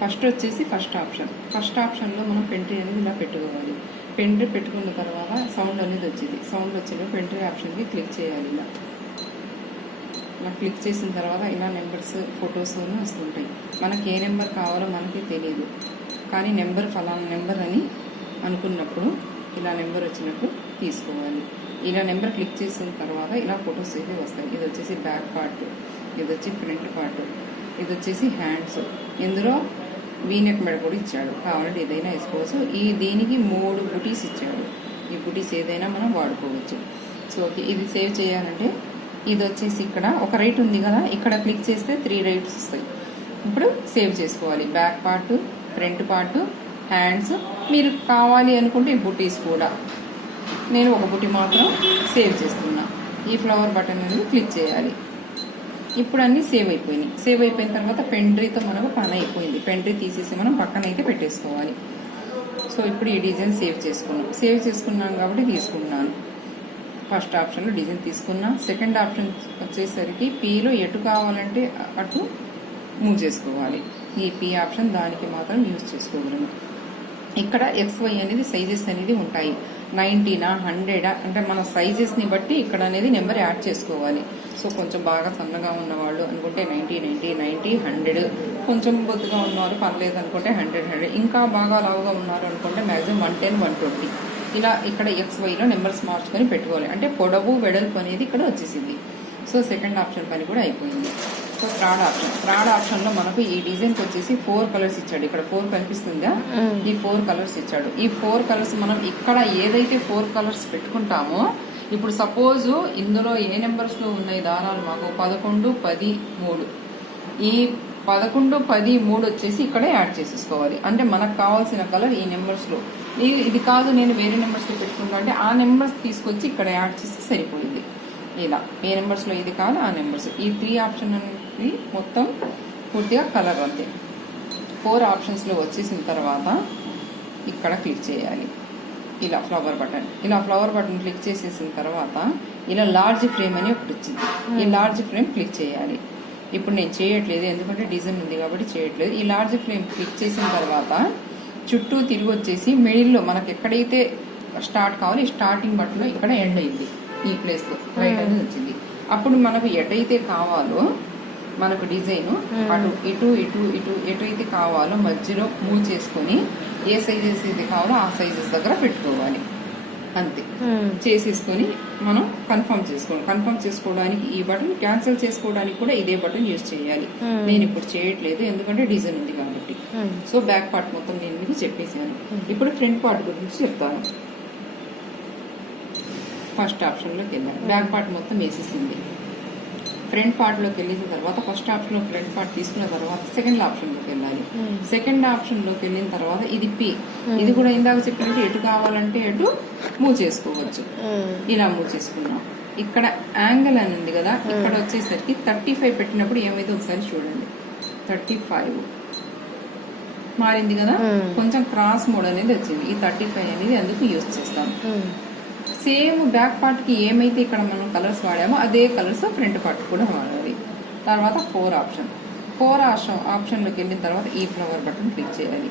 First వచ్చేసి first ఆప్షన్లో మనం పెంట్రీ అనేది ఇలా పెట్టుకోవాలి. పెంట్రీ పెట్టుకున్న తర్వాత సౌండ్ అనేది వచ్చింది. సౌండ్ వచ్చిన పెంట్రీ ఆప్షన్కి క్లిక్ చేయాలి. ఇలా క్లిక్ చేసిన తర్వాత ఇలా నెంబర్స్ ఫొటోస్ వస్తుంటాయి. మనకి ఏ నెంబర్ కావాలో మనకి తెలియదు, కానీ నెంబర్ ఫలానా నెంబర్ అని అనుకున్నప్పుడు ఇలా నెంబర్ వచ్చినప్పుడు తీసుకోవాలి. ఇలా నెంబర్ క్లిక్ చేసిన తర్వాత ఇలా ఫొటోస్ అయితే వస్తాయి. ఇది వచ్చేసి బ్యాక్ పార్ట్, ఇది వచ్చి ఫ్రంట్ పార్ట్, ఇది వచ్చేసి హ్యాండ్స్. ఇందులో వీనెక్ మెడ కూడా ఇచ్చాడు, కావాలంటే ఏదైనా వేసుకోవచ్చు. దీనికి 3 బుటీస్ ఇచ్చాడు. ఈ బుటీస్ ఏదైనా మనం వాడుకోవచ్చు. సో ఇది సేవ్ చేయాలంటే ఇది వచ్చేసి ఇక్కడ ఒక రైట్ ఉంది కదా, ఇక్కడ క్లిక్ చేస్తే 3 రైట్స్ వస్తాయి. ఇప్పుడు సేవ్ చేసుకోవాలి. Back part, front part, hands. మీరు కావాలి అనుకుంటే ఈ బుటీస్ కూడా, నేను ఒక బుటీ మాత్రం సేవ్ చేస్తున్నా. ఈ ఫ్లవర్ బటన్ అనేది క్లిక్ చేయాలి. ఇప్పుడు అన్నీ సేవ్ అయిపోయినాయి. సేవ్ అయిపోయిన తర్వాత పెండ్రీతో మనకు పని అయిపోయింది. పెండ్రీ తీసేసి మనం పక్కన అయితే పెట్టేసుకోవాలి. సో ఇప్పుడు ఈ డిజైన్ సేవ్ చేసుకున్నాను కాబట్టి తీసుకున్నాను. ఫస్ట్ ఆప్షన్లో డిజైన్ తీసుకున్నా. సెకండ్ ఆప్షన్ వచ్చేసరికి పీలో ఎటు కావాలంటే అటు మూవ్ చేసుకోవాలి. ఈ పీ ఆప్షన్ దానికి మాత్రం యూజ్ చేసుకోగలను. ఇక్కడ XY అనేది సైజెస్ అనేది ఉంటాయి. 90నా 100 అంటే మన సైజెస్ని బట్టి ఇక్కడ అనేది నెంబర్ యాడ్ చేసుకోవాలి. సో కొంచెం బాగా సన్నగా ఉన్నవాళ్ళు అనుకుంటే 90, 100, కొంచెం బొద్దుగా ఉన్నవారు పర్లేదు అనుకుంటే 100. ఇంకా బాగా లావుగా ఉన్నారు అనుకుంటే మ్యాక్సిమం 110, 120. ఇలా ఇక్కడ XYలో నెంబర్స్ మార్చుకొని పెట్టుకోవాలి. అంటే పొడవు వెడల్పు అనేది ఇక్కడ వచ్చేసింది. సో సెకండ్ ఆప్షన్ పని కూడా అయిపోయింది. సో థర్డ్ ఆప్షన్లో మనకు ఈ డిజైన్కి వచ్చేసి 4 కలర్స్ ఇచ్చాడు. ఇక్కడ 4 కనిపిస్తుందా? ఈ 4 కలర్స్ ఇచ్చాడు. ఈ 4 కలర్స్ మనం ఇక్కడ ఏదైతే 4 కలర్స్ పెట్టుకుంటామో, ఇప్పుడు సపోజ్ ఇందులో ఏ నెంబర్స్లో ఉన్నాయి దారాలు మాకు 11, 10, 3. ఈ 11, 10, 3 వచ్చేసి ఇక్కడే యాడ్ చేసేసుకోవాలి. అంటే మనకు కావాల్సిన కలర్ ఈ నెంబర్స్లో. ఇది కాదు నేను వేరే నెంబర్స్లో పెట్టుకుంటా అంటే ఆ నెంబర్స్ తీసుకొచ్చి ఇక్కడ యాడ్ చేస్తే సరిపోయింది. ఇలా ఏ నెంబర్స్లో ఇది కాదు ఆ నెంబర్స్. ఈ 3 ఆప్షన్ అనేది మొత్తం పూర్తిగా కలర్ అంతే. 4 ఆప్షన్స్లో వచ్చేసిన తర్వాత ఇక్కడ క్లిక్ చేయాలి. ఇలా ఫ్లవర్ బటన్ క్లిక్ చేసేసిన తర్వాత ఇలా లార్జ్ ఫ్రేమ్ అని ఒకటి వచ్చింది. ఈ లార్జ్ ఫ్రేమ్ క్లిక్ చేయాలి. ఇప్పుడు నేను చేయట్లేదు ఎందుకంటే డిజైన్ ఉంది కాబట్టి చేయట్లేదు. ఈ లార్జ్ ఫ్రేమ్ క్లిక్ చేసిన తర్వాత చుట్టూ తిరిగి వచ్చేసి మిడిల్లో మనకు ఎక్కడైతే స్టార్ట్ కావాలి స్టార్టింగ్ బటన్లో ఇక్కడ ఎండ్ అయింది. ఈ ప్లేస్లో రైట్ అనేది వచ్చింది. అప్పుడు మనకు ఎటైతే కావాలో మనకు డిజైన్ అటు ఇటు ఇటు ఇటు ఎటైతే కావాలో మధ్యలో మూవ్ చేసుకొని ఏ సైజెస్ అయితే కావాలో ఆ సైజెస్ దగ్గర పెట్టుకోవాలి. అంతే చేసేసుకొని మనం కన్ఫర్మ్ చేసుకోవడానికి ఈ బటన్, క్యాన్సిల్ చేసుకోవడానికి కూడా ఇదే బటన్ యూజ్ చేయాలి. నేను ఇప్పుడు చేయట్లేదు ఎందుకంటే డిజైన్ ఉంది కాబట్టి. సో బ్యాక్ పార్ట్ మొత్తం నేను మీకు చెప్పేసాను. ఇప్పుడు ఫ్రంట్ పార్ట్ గురించి చెప్తాను. ఫస్ట్ ఆప్షన్లోకి వెళ్ళాను. బ్యాక్ పార్ట్ మొత్తం వేసేసింది. ఫ్రంట్ పార్ట్లోకి వెళ్ళిన తర్వాత ఫస్ట్ ఆప్షన్లో ఫ్రంట్ పార్ట్ తీసుకున్న తర్వాత సెకండ్ ఆప్షన్లోకి వెళ్ళాలి. సెకండ్ ఆప్షన్లోకి వెళ్ళిన తర్వాత ఇది పీ. ఇది కూడా ఇందాక చెప్పినట్టు ఎటు కావాలంటే ఎటు మూవ్ చేసుకోవచ్చు. ఇలా మూవ్ చేసుకున్నాం. ఇక్కడ యాంగిల్ అని ఉంది కదా, ఇక్కడ వచ్చేసరికి 35 పెట్టినప్పుడు ఏమైతే ఒకసారి చూడండి. 35 మారింది కదా, కొంచెం క్రాస్ మోడ్ అనేది వచ్చింది. ఈ 35 అనేది అందుకు యూజ్ చేస్తాం. సేమ్ బ్యాక్ పార్ట్ కి ఏమైతే ఇక్కడ మనం కలర్స్ వాడామో అదే కలర్స్ ఫ్రంట్ పార్ట్ కూడా వాడాలి. తర్వాత 4 ఆప్షన్లోకి వెళ్ళిన తర్వాత ఈ ఫ్లవర్ బటన్ క్లిక్ చేయాలి.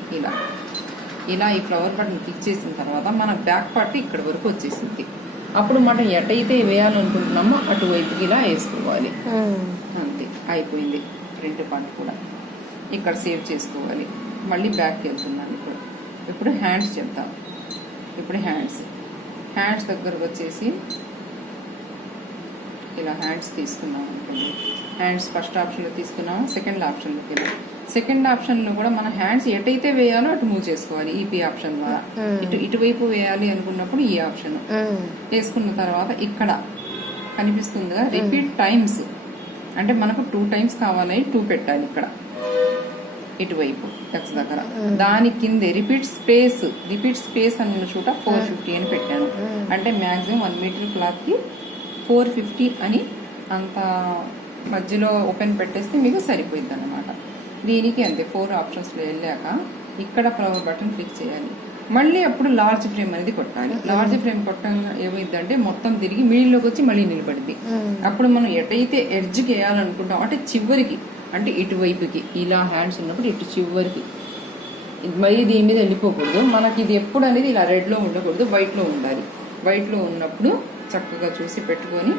ఇలా ఈ ఫ్లవర్ బటన్ క్లిక్ చేసిన తర్వాత మన బ్యాక్ పార్ట్ ఇక్కడ వరకు వచ్చేసింది. అప్పుడు మనం ఎటైతే వేయాలనుకుంటున్నామో అటువైపుకి ఇలా వేసుకోవాలి. అంతే అయిపోయింది. ఫ్రంట్ పార్ట్ కూడా ఇక్కడ సేవ్ చేసుకోవాలి. మళ్ళీ బ్యాక్కి వెళ్తున్నాను. ఇప్పుడు హ్యాండ్స్ చెప్తాం. ఇప్పుడు హ్యాండ్స్ దగ్గరకు వచ్చేసి ఇలా హ్యాండ్స్ తీసుకున్నాం అనుకోండి. హ్యాండ్స్ ఫస్ట్ ఆప్షన్లో తీసుకున్నాము. సెకండ్ ఆప్షన్లోకి వెళ్ళాం. సెకండ్ ఆప్షన్లో కూడా మన హ్యాండ్స్ ఎటైతే వేయాలో అటు మూవ్ చేసుకోవాలి. ఈ పీ ఆప్షన్ ద్వారా ఇటువైపు వేయాలి అనుకున్నప్పుడు ఈ ఆప్షన్ వేసుకున్న తర్వాత ఇక్కడ కనిపిస్తుందిగా రిపీట్ టైమ్స్, అంటే మనకు 2 times కావాలని 2 పెట్టాలి. ఇక్కడ ఇటువైపు ఎక్స్ దగ్గర దాని కింద రిపీట్ స్పేస్ అన్న చోట 450 అని పెట్టాను. అంటే మ్యాక్సిమం 1 మీటర్ క్లాత్ కి 450 అని అంత మధ్యలో ఓపెన్ పెట్టేస్తే మీకు సరిపోయింది అన్నమాట. దీనికి అంతే 4 ఆప్షన్స్లో వెళ్ళాక ఇక్కడ ఫ్లవర్ బటన్ క్లిక్ చేయాలి. మళ్ళీ అప్పుడు లార్జ్ ఫ్రేమ్ అనేది కొట్టాలి. లార్జ్ ఫ్రేమ్ కొట్టగా ఏమైందంటే మొత్తం తిరిగి మిడిల్లోకి వచ్చి మళ్ళీ నిలబడింది. అప్పుడు మనం ఎటైతే ఎడ్జ్కి వేయాలనుకుంటాం అంటే చివరికి, అంటే ఇటువైపుకి ఇలా హ్యాండ్స్ ఉన్నప్పుడు ఇటు చివరికి మరి దీని మీద వెళ్ళిపోకూడదు. మనకి ఇది ఎప్పుడు అనేది ఇలా రెడ్లో ఉండకూడదు, వైట్లో ఉండాలి. వైట్లో ఉన్నప్పుడు చక్కగా చూసి పెట్టుకొని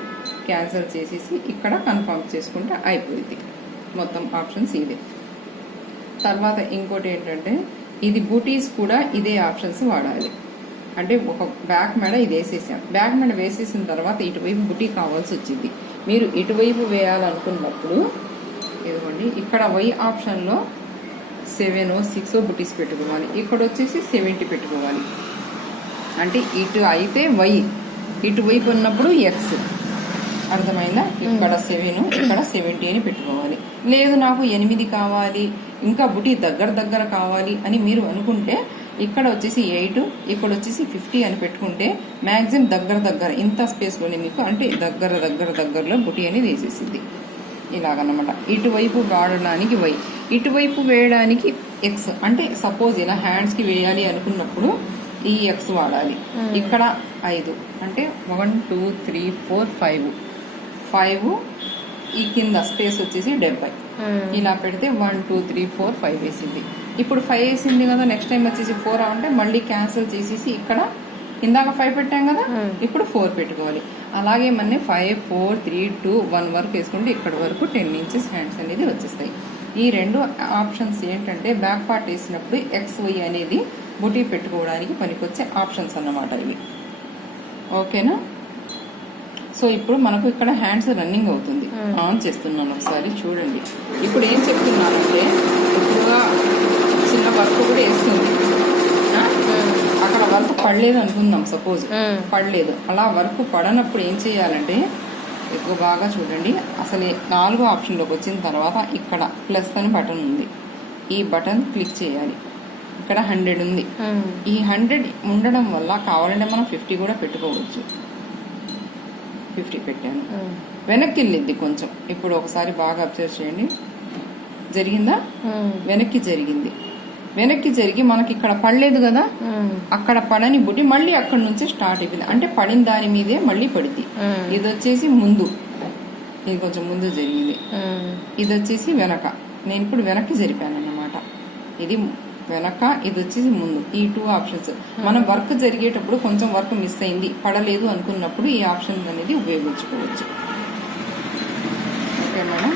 క్యాన్సిల్ చేసేసి ఇక్కడ కన్ఫర్మ్ చేసుకుంటే అయిపోయింది. మొత్తం ఆప్షన్స్ ఇదే. తర్వాత ఇంకోటి ఏంటంటే ఇది బూటీస్ కూడా ఇదే ఆప్షన్స్ వాడాలి. అంటే ఒక బ్యాక్ మెడ ఇది వేసేసాం. బ్యాక్ మెడ వేసేసిన తర్వాత ఇటువైపు బుటీ కావాల్సి వచ్చింది. మీరు ఇటువైపు వేయాలనుకున్నప్పుడు ఇదిగోండి ఇక్కడ వై ఆప్షన్లో 7 or 6 బుటీస్ పెట్టుకోవాలి. ఇక్కడ వచ్చేసి 70 పెట్టుకోవాలి. అంటే ఇటు అయితే వై, ఇటువైపు ఉన్నప్పుడు ఎక్స్. అర్థమైందా? ఇక్కడ 7 ఇక్కడ 70 అని పెట్టుకోవాలి. లేదు నాకు 8 కావాలి, ఇంకా బుటీ దగ్గర కావాలి అని మీరు అనుకుంటే ఇక్కడ వచ్చేసి 8, ఇక్కడ వచ్చేసి 50 అని పెట్టుకుంటే మ్యాక్సిమం దగ్గర ఇంత స్పేస్లోనే మీకు అంటే దగ్గరలో బుటీ అనేది వేసేసింది. ఇలాగన్నమాట. ఇటువైపు వాడడానికి వై, ఇటువైపు వేయడానికి ఎక్స్. అంటే సపోజ్ ఇలా హ్యాండ్స్కి వేయాలి అనుకున్నప్పుడు ఈ ఎక్స్ వాడాలి. ఇక్కడ 5 అంటే 1 2 3 4 5 ఈ కింద స్పేస్ వచ్చేసి 70. ఇలా పెడితే 1 2 3 4 5 వేసింది. ఇప్పుడు 5 వేసింది కదా, నెక్స్ట్ టైం వచ్చేసి 4 అంటే మళ్ళీ క్యాన్సిల్ చేసేసి ఇక్కడ ఇందాక 5 పెట్టాం కదా, ఇప్పుడు 4 పెట్టుకోవాలి. అలాగే మన 5 4 3 2 1 వరకు వేసుకుంటే ఇక్కడ వరకు 10 inches హ్యాండ్స్ అనేది వచ్చేస్తాయి. ఈ రెండు ఆప్షన్స్ ఏంటంటే బ్యాక్ పార్ట్ వేసినప్పుడు XY అనేది బుటీ పెట్టుకోవడానికి పనికొచ్చే ఆప్షన్స్ అన్నమాట ఇవి. ఓకేనా? సో ఇప్పుడు మనకు ఇక్కడ హ్యాండ్స్ రన్నింగ్ అవుతుంది. ఆన్ చేస్తున్నాను, ఒకసారి చూడండి. ఇప్పుడు ఏం చెప్తున్నానంటే ఎక్కువగా చిన్న వర్క్ కూడా వేస్తుంది. అక్కడ వర్క్ పడలేదు అనుకుందాం, సపోజ్ పడలేదు. అలా వర్క్ పడనప్పుడు ఏం చేయాలంటే ఎక్కువ బాగా చూడండి. అసలు 4వ ఆప్షన్లోకి వచ్చిన తర్వాత ఇక్కడ ప్లస్ అని బటన్ ఉంది. ఈ బటన్ క్లిక్ చేయాలి. ఇక్కడ 100 ఉంది. ఈ 100 ఉండడం వల్ల కావాలంటే మనం 50 కూడా పెట్టుకోవచ్చు. 50 పెట్టాను. వెనక్కి వెళ్ళిద్ది కొంచెం. ఇప్పుడు ఒకసారి బాగా అబ్జర్వ్ చేయండి. జరిగిందా? వెనక్కి జరిగింది. వెనక్కి జరిగి మనకి ఇక్కడ పడలేదు కదా, అక్కడ పడని బుట్టి మళ్ళీ అక్కడ నుంచి స్టార్ట్ అయిపోయింది. అంటే పడిన దాని మీదే మళ్ళీ పడింది. ఇది వచ్చేసి ముందు, ఇది కొంచెం ముందు జరిగింది. ఇది వచ్చేసి వెనక. నేను ఇప్పుడు వెనక్కి జరిపాను అన్నమాట. ఇది వెనక, ఇది వచ్చేసి ముందు. ఈ 2 ఆప్షన్స్ మనం వర్క్ జరిగేటప్పుడు కొంచెం వర్క్ మిస్ అయింది, పడలేదు అనుకున్నప్పుడు ఈ ఆప్షన్ అనేది ఉపయోగించుకోవచ్చు. Okay madam.